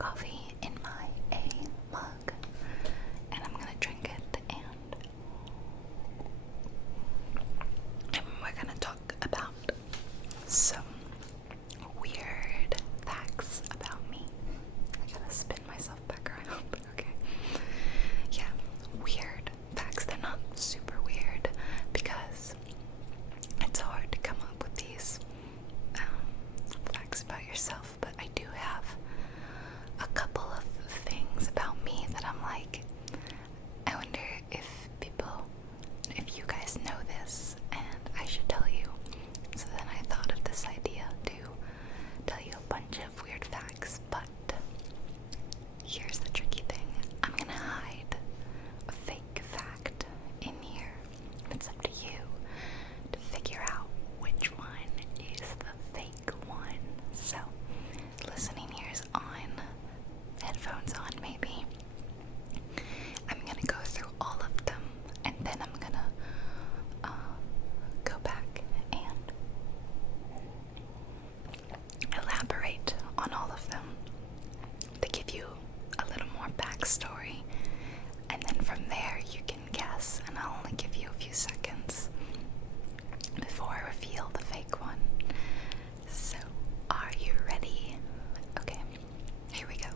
coffee in my A mug, and I'm gonna drink it, and we're gonna talk about some weird facts about me. I gotta spin myself back around. Okay. Yeah, weird facts. They're not super weird because it's hard to come up with these facts about yourself, but I do have a couple of things about me that I'm like, I wonder if you guys know this and I should tell you. So then I thought of this idea to tell you a bunch of weird facts, but here's the tricky thing. I'm gonna hide a fake fact in here. It's up to you to figure out which one is the fake one. So, listening ears on, headphones on maybe. I'm gonna go through all of them, and then I'm gonna go back and elaborate on all of them to give you a little more backstory, and then from there you can guess, and I'll only give you a few seconds before I reveal the fake one. So, are you ready? Okay, here we go.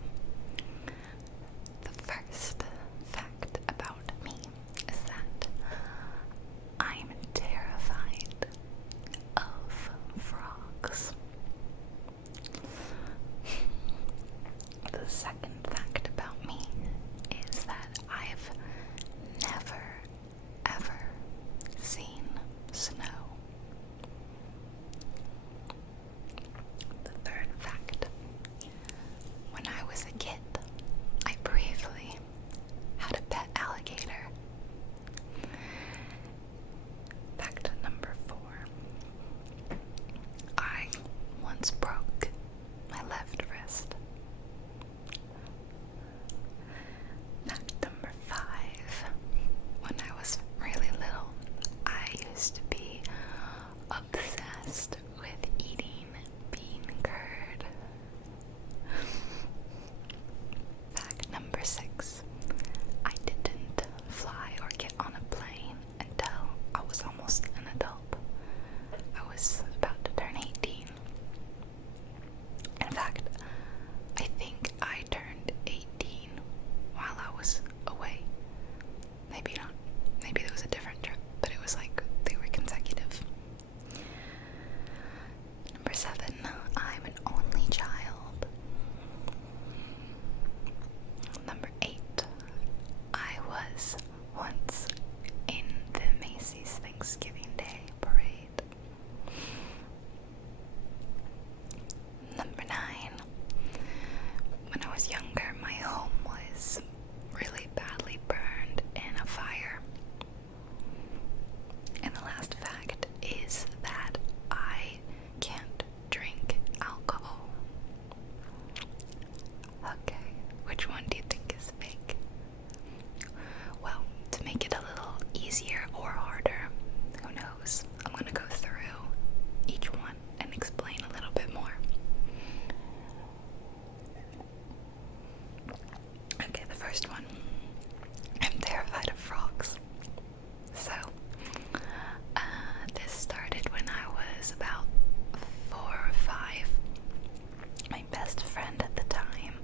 The first fact about me is that I'm terrified of frogs. The second fact about me is that I've never, ever seen snow. The third fact: when I was a kid, I briefly had a pet alligator. Fact number 4: I once broke my left wrist. Fact number 5: when I was really little, I used to be obsessed with eating bean curd. Fact number 6: I didn't fly or get on a plane until I was almost an adult. I was about to turn 18. In fact, I think I turned 18 while I was away. Maybe not. Maybe there was a different trip, but it was like they were consecutive. Number 7, I'm an only child. Number 8, I was once in the Macy's Thanksgiving Day parade. Number 9, when I was younger, my home was really badly burned in a fire. And the last fact is that I can't drink alcohol. Okay, which one do you think is fake? Well, to make it a little easier or harder, who knows, I'm gonna go through each one and explain a little bit more. Okay, the first one. I'm terrified of frogs. So, this started when I was about 4 or 5. My best friend at the time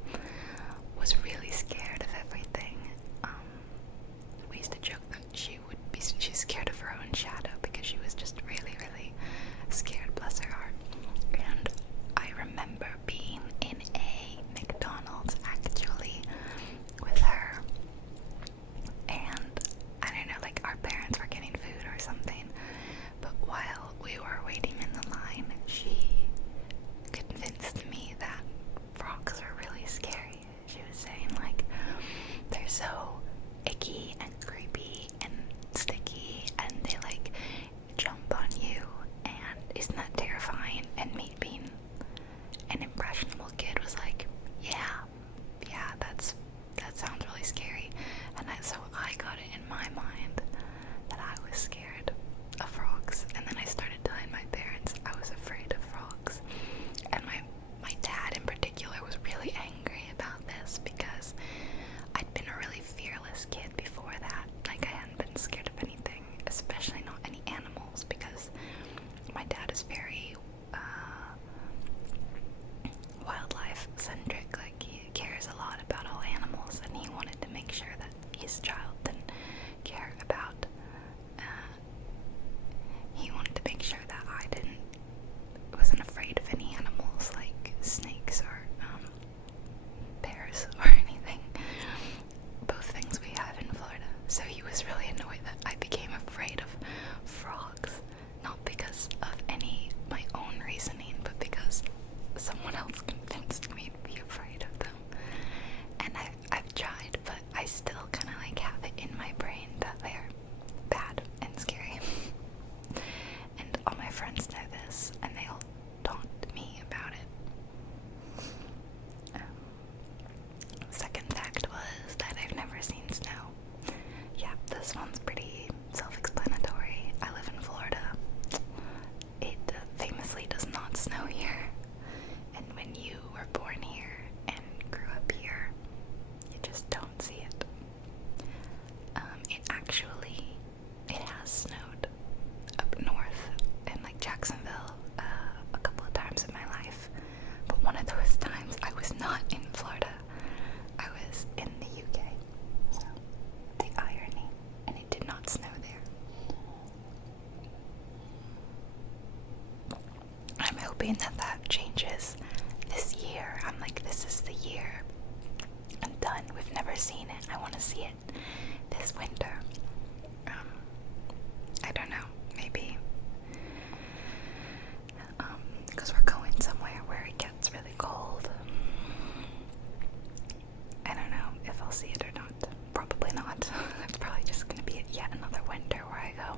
I'll see it or not. Probably not. It's probably just gonna be yet another winter where I go,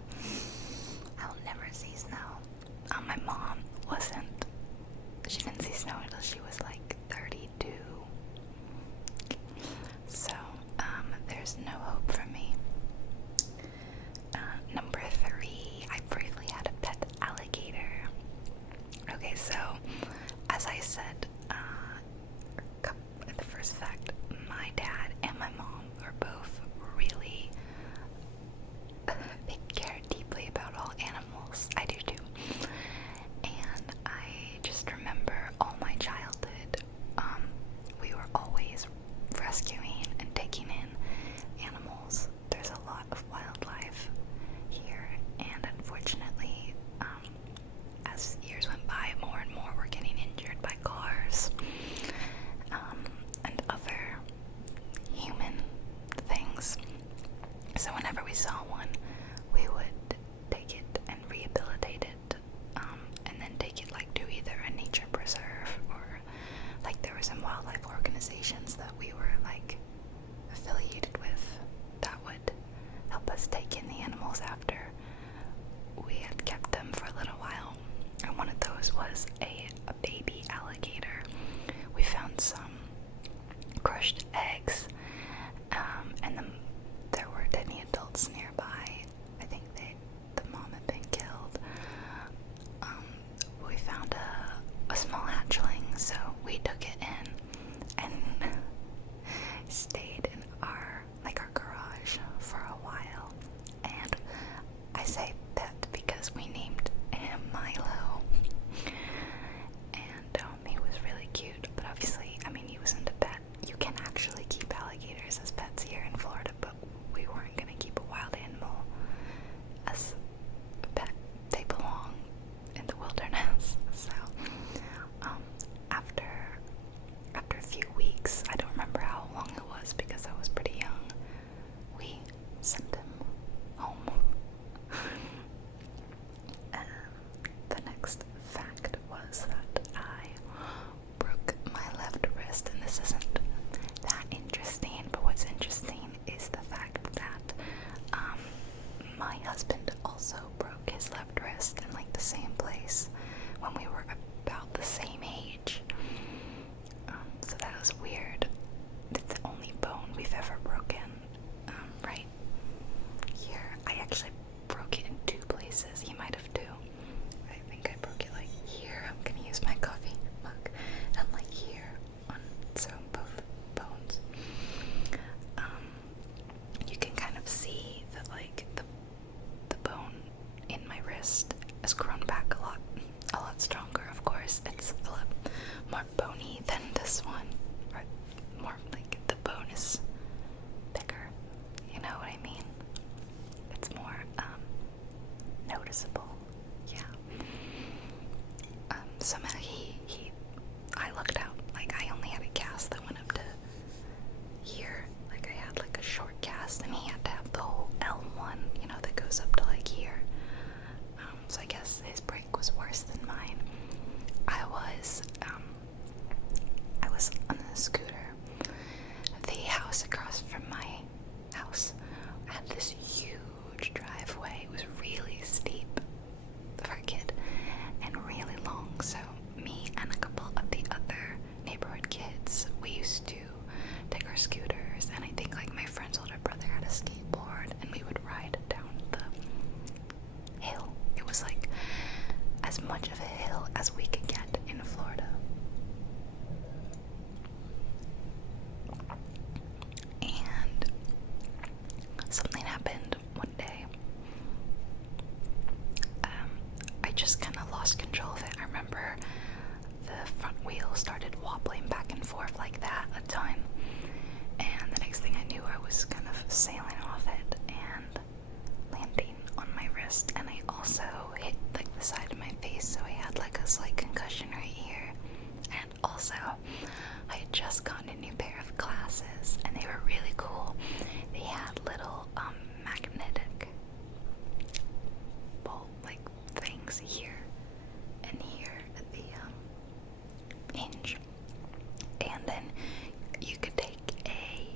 I'll never see snow. My mom she didn't see snow until she was like 32. So, there's no hope for me. Number 3, I briefly had a pet alligator. Okay, so, as I said, the first fact, my dad and my mom are both really, they care deeply about all animals. I do too. And I just remember all my childhood, we were always rescuing and taking in animals. There's a lot of wildlife here, and unfortunately, as years went by, more and more were getting injured by cars, and other human things. So whenever we saw one, we would take it and rehabilitate it, and then take it like to either a nature preserve, or like there were some wildlife organizations that we were like affiliated with that would help us take in the animals after we had kept them for a little while. And one of those was a baby alligator. We found some crushed eggs, and then there weren't any adults nearby. I think the mom had been killed. We found a small hatchling, so we took it in and stayed in our garage for a while. And I say that because we named him Milo, and he was really cute. But obviously, I mean, he wasn't a pet. You can actually keep alligators as pets here in Florida, but we weren't gonna keep a wild animal as a pet. They belong in the wilderness. So, after a few weeks, I don't remember how long it was because I was pretty young, we sent him home. The next fact was that I broke my left wrist, and this isn't that interesting, but what's interesting is the fact that my husband also broke his left wrist in like the same place when we were about the same age. So that was weird. It's the only bone we've ever broken, right here. I actually broke it in 2 places. He might have too. I think I broke it like here. I'm gonna use my coffee mug, and like here so both bones. You can kind of see that like the bone in my wrist has grown back a lot stronger. Of course, it's a lot more bony than this one, or more like the bone is bigger. You know what I mean? It's more noticeable. Yeah. Somehow I looked out, like I only had a cast that went up to here. Like I had like a short cast, and he had to have the whole L1, you know, that goes up to like here. So I guess his break was worse than mine. I was on a scooter. The house across from my house had this huge driveway. It was really steep for a kid and really long. So me and a couple of the other neighborhood kids, we used to take our scooters, and I think like my friend's older brother had a skateboard, and we would ride down the hill. It was like as much of a hill as we could get in Florida. And something happened one day. I just kind of lost control of it. I remember the front wheel started wobbling back and forth like that a ton, and the next thing I knew, I was kind of sailing off it and landing on my wrist, and I also hit like the side of my face, so I had like a slight concussion right here. And also, I had just gotten a new pair of glasses, and they were really cool. They had little magnetic bolt like things here and here at the hinge, and then you could take a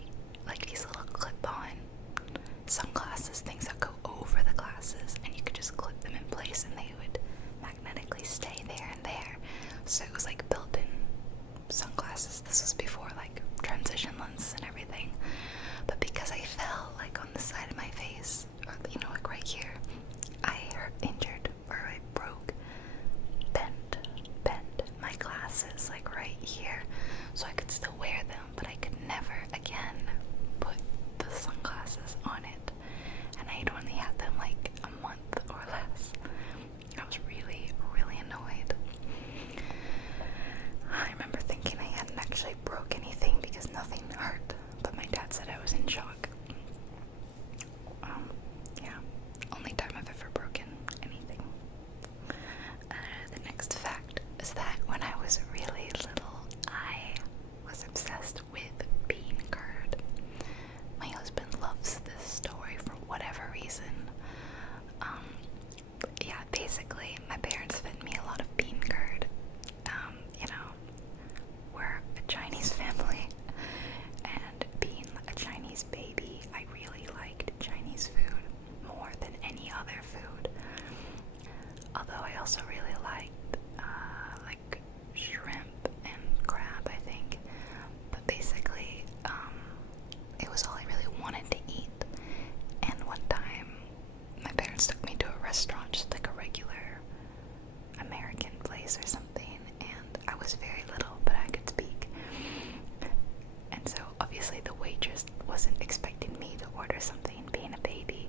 wasn't expecting me to order something, being a baby.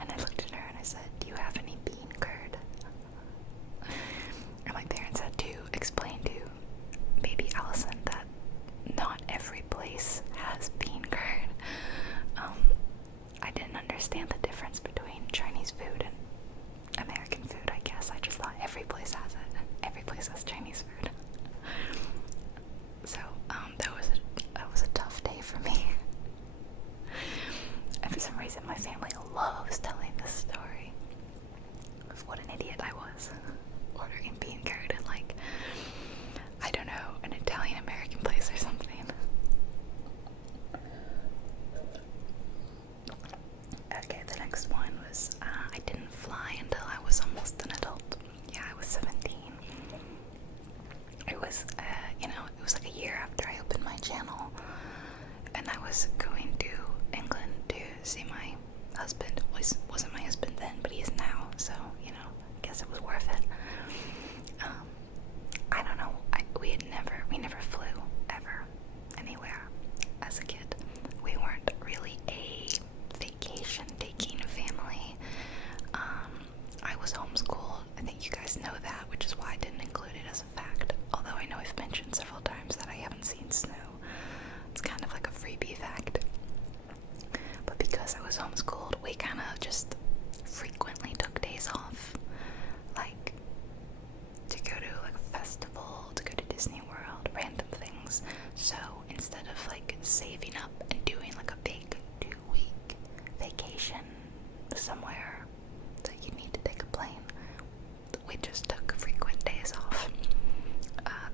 And I looked at her and I said, "Do you have any bean curd?" And my parents had to explain to baby Allison that not every place has bean curd. I didn't understand the difference between Chinese food and American food, I guess. I just thought every place has it. Every place has Chinese food. So, that was a tough day for me. And for some reason, my family loves telling this story of what an idiot I was ordering bean curd in, like, I don't know, an Italian-American place or something. Okay, the next one was, I didn't fly until I was almost an adult. Yeah, I was 17. It was, it was like a year after I opened my channel, and I was going to England to see my husband. Wasn't my husband then, but he is now, so, I guess it was worth it. I don't know, we never flew, ever, anywhere, as a kid. We weren't really a vacation-taking family. I was homeschooled. I think you guys know that, which is why I didn't include it as a fact, although I know I've mentioned several times that I haven't seen snow. It's kind of like a freebie fact. But because I was homeschooled, we kind of just frequently took days off, like to go to like a festival, to go to Disney World, random things. So instead of like saving up and doing like a big 2-week vacation somewhere that you need to take a plane, we just took frequent days off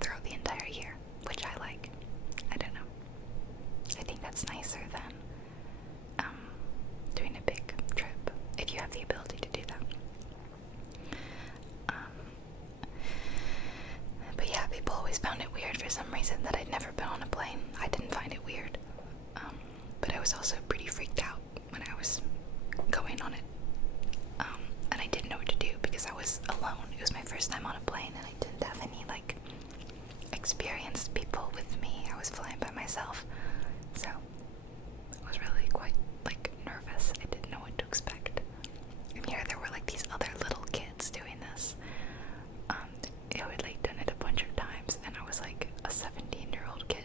throughout the entire year, which I like. I don't know. I think that's nicer than doing a big trip, if you have the ability to do that. But yeah, people always found it weird for some reason that I'd never been on a plane. I didn't find it weird. But I was also pretty freaked out when I was going on it. And I didn't know what to do because I was alone. It was my first time on a plane and I didn't have any like experienced people with me. I was flying by myself. So I was really quite like nervous. I didn't know what to expect. And here there were like these other little kids doing this. Who had like done it a bunch of times, and I was like a 17-year-old kid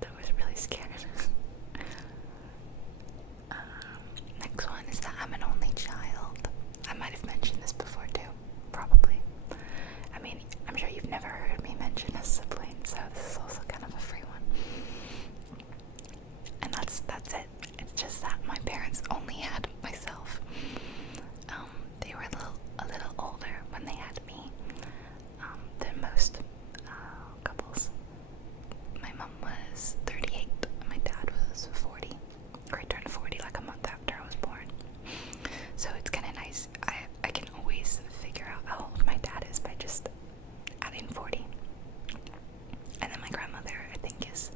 that was really scared. Next one is that I'm an only child. I might have mentioned this before too, probably. I mean, I'm sure you've never heard me mention a sibling, so this is also kind of a free one. And that's it. It's just that my parents only had myself. They were a little older when they had me than most couples. My mom was 38, my dad was 40, or he turned 40 like a month after I was born. So it's kind of nice. I can always figure out how old my dad is by just adding 40. And then my grandmother, I think, is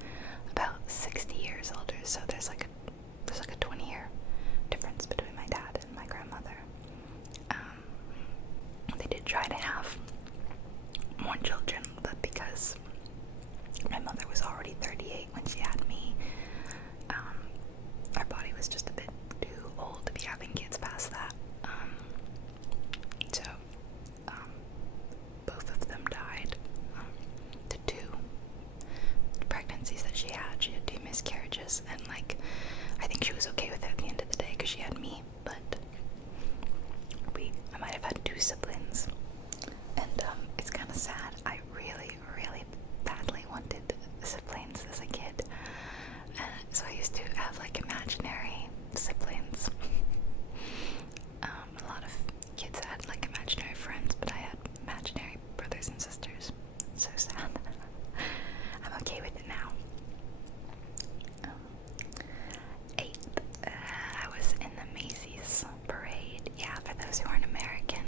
about 60 years older, so there's like a 20-year difference between my dad and my grandmother. They did try to have more children, but because my mother was already 38 when she had me, our body was just a bit too old to be having kids past that. So both of them died. The 2 pregnancies that she had 2 miscarriages, and like I think she was okay with it at the end of the day because she had me, but I might have had 2 siblings, and it's kind of sad. I really, really badly wanted siblings as a kid, so I used to have like imaginary siblings. A lot of kids had like imaginary friends, but I had imaginary brothers and sisters. So sad. I'm okay with it now. 8, I was in the Macy's parade. Yeah, for those who aren't American,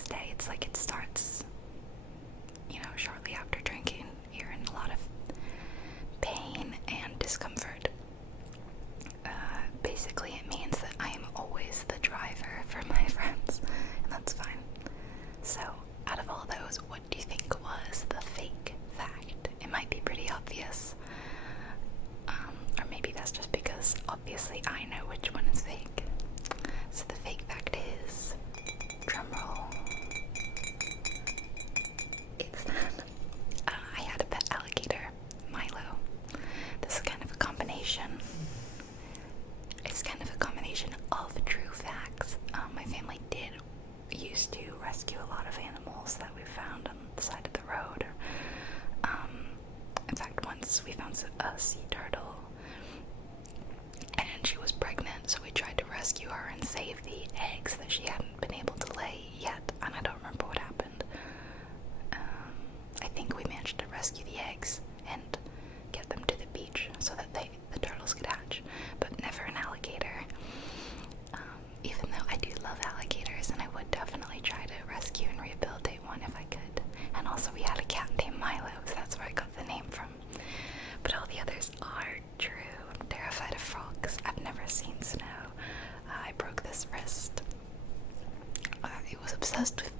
next day. It's like it starts, shortly after drinking. You're in a lot of pain and discomfort. Basically, it means that I am always the driver for my friends, and that's fine. So, out of all those, what do you think was the fake fact? It might be pretty obvious. Or maybe that's just because, obviously, I know which one is fake. So the fake fact is, drumroll, it's that I had a pet alligator, Milo. This is kind of a combination. It's kind of a combination of true facts. My family used to rescue a lot of animals that we found on the side of the road. In fact, once we found a sea turtle, and she was pregnant, so we tried to rescue her and save the eggs that she hadn't been able to lay yet, and I don't remember what happened. I think we managed to rescue the eggs and get them to the beach so that the turtles could hatch, but never an alligator. Even though I do love alligators, and I would definitely try to rescue and rehabilitate one if I could. And also we had a cat named Milo, so that's where I got the name from. But all the others are true. I'm terrified of frogs. I've never seen snow. I broke this wrist. It was obsessed with